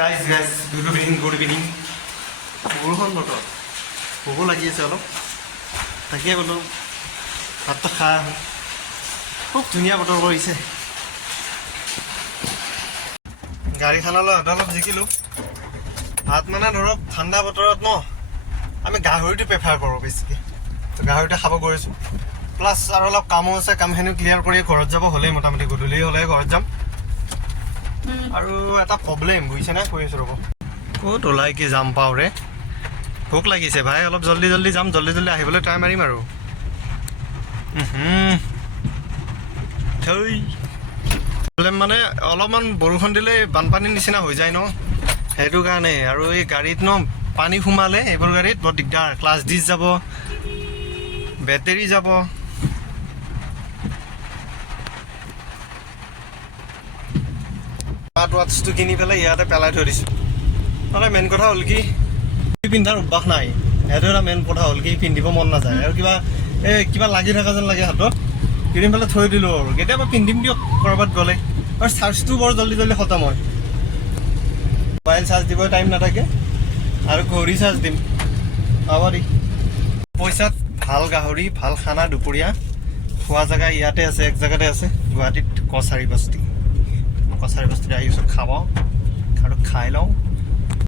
guys good evening বৰষুণ বতৰ ভোকো লাগি আছে অলপ তাকে বোলো ভাতটো খাই আহোঁ খুব ধুনীয়া বতৰ কৰিছে গাড়ীখনলৈ অলপ জিকিলোঁ ভাত মানে ধৰক ঠাণ্ডা বতৰত ন আমি গাহৰিটো প্ৰেফাৰ কৰোঁ বেছিকৈ তো গাহৰিটো খাব গৈছোঁ প্লাছ আৰু অলপ কামো আছে কামখিনি ক্লিয়াৰ কৰি ঘৰত যাব হ'লেই মোটামুটি গধূলি হ'লে ঘৰত যাম আৰু এটা প্ৰব্লেম বুজিছেনে কৈ আছোঁ ৰ'ব ক'ত ওলাই কি যাম পাওঁ ৰে ভোক লাগিছে ভাই অলপ জল্দি যাম জল্দি আহিবলৈ ট্ৰাই মাৰিম আৰু প্ৰব্লেম মানে অলপমান বৰষুণ দিলে বানপানীৰ নিচিনা হৈ যায় ন সেইটো কাৰণে আৰু এই গাড়ীত ন পানী সোমালে এইবোৰ গাড়ীত বৰ দিগদাৰ ক্লাছ ডিছ যাব বেটেৰী যাব স্মাৰ্ট ৱাটছটো কিনি পেলাই ইয়াতে পেলাই থৈ দিছোঁ মানে মেইন কথা হ'ল কি পিন্ধাৰ অভ্যাস নাই সেইটো এটা মেইন কথা হ'ল কি পিন্ধিব মন নাযায় আৰু কিবা লাগি থকা যেন লাগে হাতত কিনি পেলাই থৈ দিলোঁ আৰু কেতিয়াবা পিন্ধিম দিয়ক ক'ৰবাত গ'লে আৰু চাৰ্জটো বৰ জল্দি খতম হয় মোবাইল চাৰ্জ দিব টাইম নাথাকে আৰু ঘড়ী চাৰ্জ দিম হ'ব দি পইচাত ভাল গাহৰি ভাল খানা দুপৰীয়া খোৱা জেগা ইয়াতে আছে এক জেগাতে আছে গুৱাহাটীত কছাৰী বস্তি আহিছোঁ খাব আৰু খাই লওঁ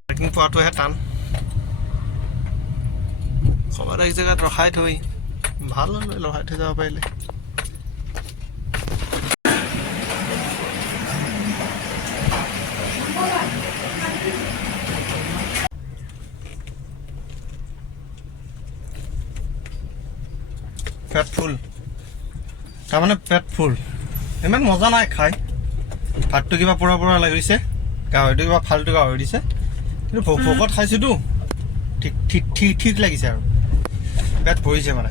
পাৰ্কিং পোৱাটোহে টান ক'ৰবাত এক জেগাত ৰখাই থৈ ভাল হ'লে ৰখাই থৈ যাব পাৰিলে পেট ফুল তাৰমানে পেট ফুল ইমান মজা নাই খাই ভাতটো কিবা পুৰা লাগিছে গাহৰিটো কিবা ফাল্টু গাহৰি দিছে কিন্তু ভোকত খাইছোঁতো ঠিক লাগিছে আৰু পেট ভৰিছে মানে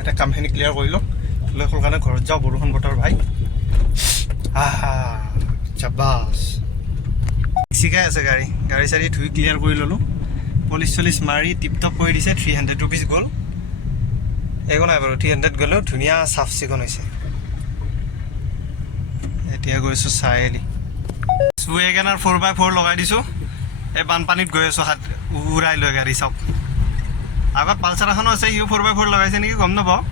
এটা কামখিনি ক্লিয়াৰ কৰি লওঁ লৈ কাৰণে ঘৰত যাওঁ বৰষুণ বতৰ ভাই চাবাছ শিকাই আছে গাড়ী চাৰি ধুই ক্লিয়াৰ কৰি ল'লোঁ পলিচ মাৰি টিপটপ কৰি দিছে 300 ৰুপিজ গ'ল একো নাই বাৰু 300 গ'লেও ধুনীয়া চাফ চিকুণ হৈছে এতিয়া গৈছোঁ চাৰিআলি ৱেগনাৰ 4x4 লগাই দিছোঁ এই বানপানীত গৈ আছোঁ হাত উৰাই লৈ গাড়ী চাওক আগত পালচাৰ এখনো আছে সিও 4x4 লগাইছে নেকি গম নাপাওঁ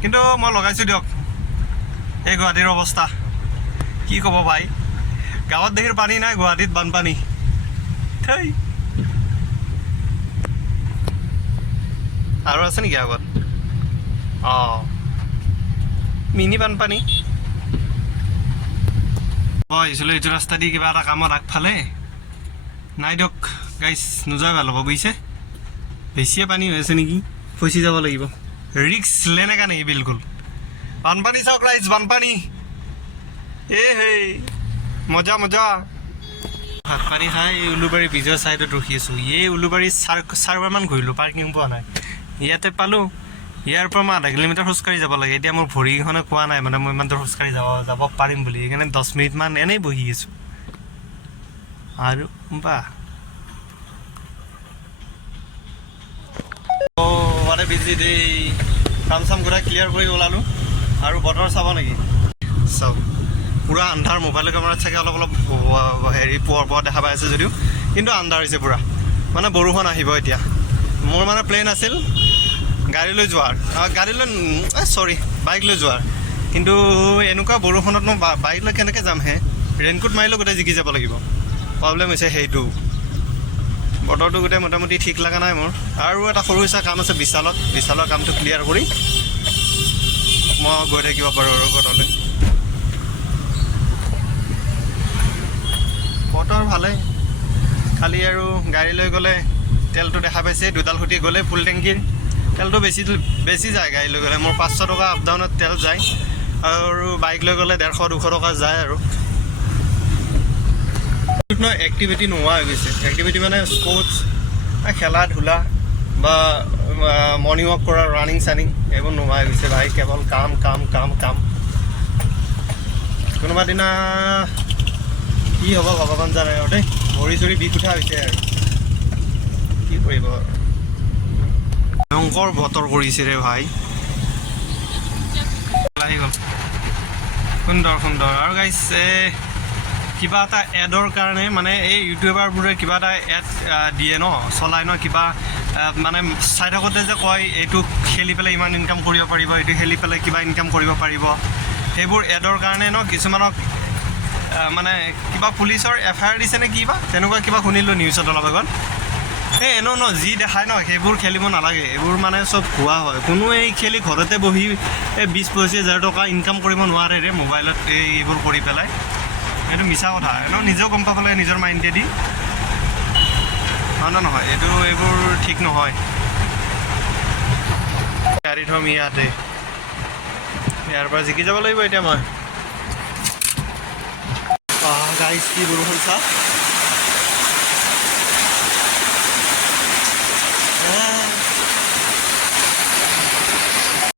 কিন্তু মই লগাইছোঁ দিয়ক এই গুৱাহাটীৰ অৱস্থা কি ক'ব ভাই গাঁৱত দেখিৰ পানী নাই গুৱাহাটীত বানপানী থৈ আৰু আছে নেকি আগত মিনি বানপানী আহিছিলোঁ এইটো ৰাস্তা দি কিবা এটা কামত আগফালে নাই দিয়ক গাইছ নোযোৱাই ভাল হ'ব বুজিছে বেছিয়ে পানী হৈ আছে নেকি ফচি যাব লাগিব ৰিক্স লেনেকা নেকি বিলকুল বানপানী চাওক ৰাইজ বানপানী হেই মজা ভাত পানী খাই উলুবাৰী ব্ৰিজৰ ছাইডত ৰখি আছোঁ উলুবাৰী চাৰবাৰমান ঘূৰিলোঁ পাৰ্কিং পোৱা নাই ইয়াতে পালোঁ ইয়াৰ পৰা মই 0.5 কিলোমিটাৰ খোজকাঢ়ি যাব লাগে এতিয়া মোৰ ভৰিকেইখনে কোৱা নাই মানে মই ইমান দূৰ খোজকাঢ়ি যাব পাৰিম বুলি সেইকাৰণে 10 মিনিটমান এনেই বহি আছোঁ আৰু মানে বিজি দেই কাম চাম গোটেই ক্লিয়াৰ কৰি ওলালোঁ আৰু বতৰ চাব নেকি চাওক পূৰা আন্ধাৰ মোবাইলৰ কেমেৰাত চাগে অলপ হেৰি পোৱা দেখা পাই আছে যদিও কিন্তু আন্ধাৰ হৈছে পূৰা মানে বৰষুণ আহিব এতিয়া মোৰ মানে প্লেন আছিল গাড়ী লৈ যোৱাৰ বাইক লৈ যোৱাৰ কিন্তু এনেকুৱা বৰষুণত মই বাইক লৈ কেনেকৈ যাম ৰেইনকোট মাৰিলেও গোটেই জিকি যাব লাগিব প্ৰব্লেম হৈছে সেইটো বতৰটো গোটেই মোটামুটি ঠিক লগা নাই মোৰ আৰু এটা সৰু সুৰা কাম আছে বিশালৰ কামটো ক্লিয়াৰ কৰি মই গৈ থাকিব পাৰোঁ আৰু ঘৰলৈ বতৰ ভালেই খালি আৰু গাড়ী লৈ গ'লে তেলটো দেখা পাইছে দুডাল খুটি গ'লে ফুল টেংকিৰ তেলটো বেছি যায় গাড়ী লৈ গ'লে মোৰ 500 টকা আপ ডাউনত তেল যায় আৰু বাইক লৈ গ'লে 150-200 টকা যায় আৰু এক্টিভিটি নোহোৱা হৈ গৈছে এক্টিভিটি মানে স্পৰ্টছ খেলা ধূলা বা মৰ্ণিং ৱাক কৰা ৰানিং চানিং এইবোৰ নোহোৱা হৈ গৈছে ভাই কেৱল কাম কোনোবা দিনা কি হ'ব ভগৱান জানে আৰু দেই ভৰি চৰি বিষ উঠা হৈছে আৰু কি কৰিব ভয়ংকৰ বতৰ কৰিছে ৰে ভাই আহি গ'ল সুন্দৰ আৰু গাইছে কিবা এটা এডৰ কাৰণে মানে এই ইউটিউবাৰবোৰে কিবা এটা এড দিয়ে ন চলাই ন কিবা মানে চাই থাকোঁতে যে কয় এইটো খেলি পেলাই ইমান ইনকাম কৰিব পাৰিব এইটো খেলি পেলাই কিবা ইনকাম কৰিব পাৰিব সেইবোৰ এডৰ কাৰণে ন কিছুমানক মানে কিবা পুলিচৰ FIR দিছে নে কিবা তেনেকুৱা কিবা শুনিলোঁ নিউজত অলপ আগত এই এনেও ন যি দেখায় ন সেইবোৰ খেলিব নালাগে এইবোৰ মানে চব ভুৱা হয় কোনোৱে খেলি ঘৰতে বহি এই 20-25 হাজাৰ টকা ইনকাম কৰিব নোৱাৰে ৰে মোবাইলত এইবোৰ কৰি পেলাই এইটো মিছা কথা এনেও নিজেও গম পাব লাগে নিজৰ মাইণ্ডেদি নহয় এইবোৰ ঠিক নহয় গাড়ী থ'ম ইয়াতে ইয়াৰ পৰা জিকি যাব লাগিব এতিয়া মই গাইজ কি বৰষুণ চা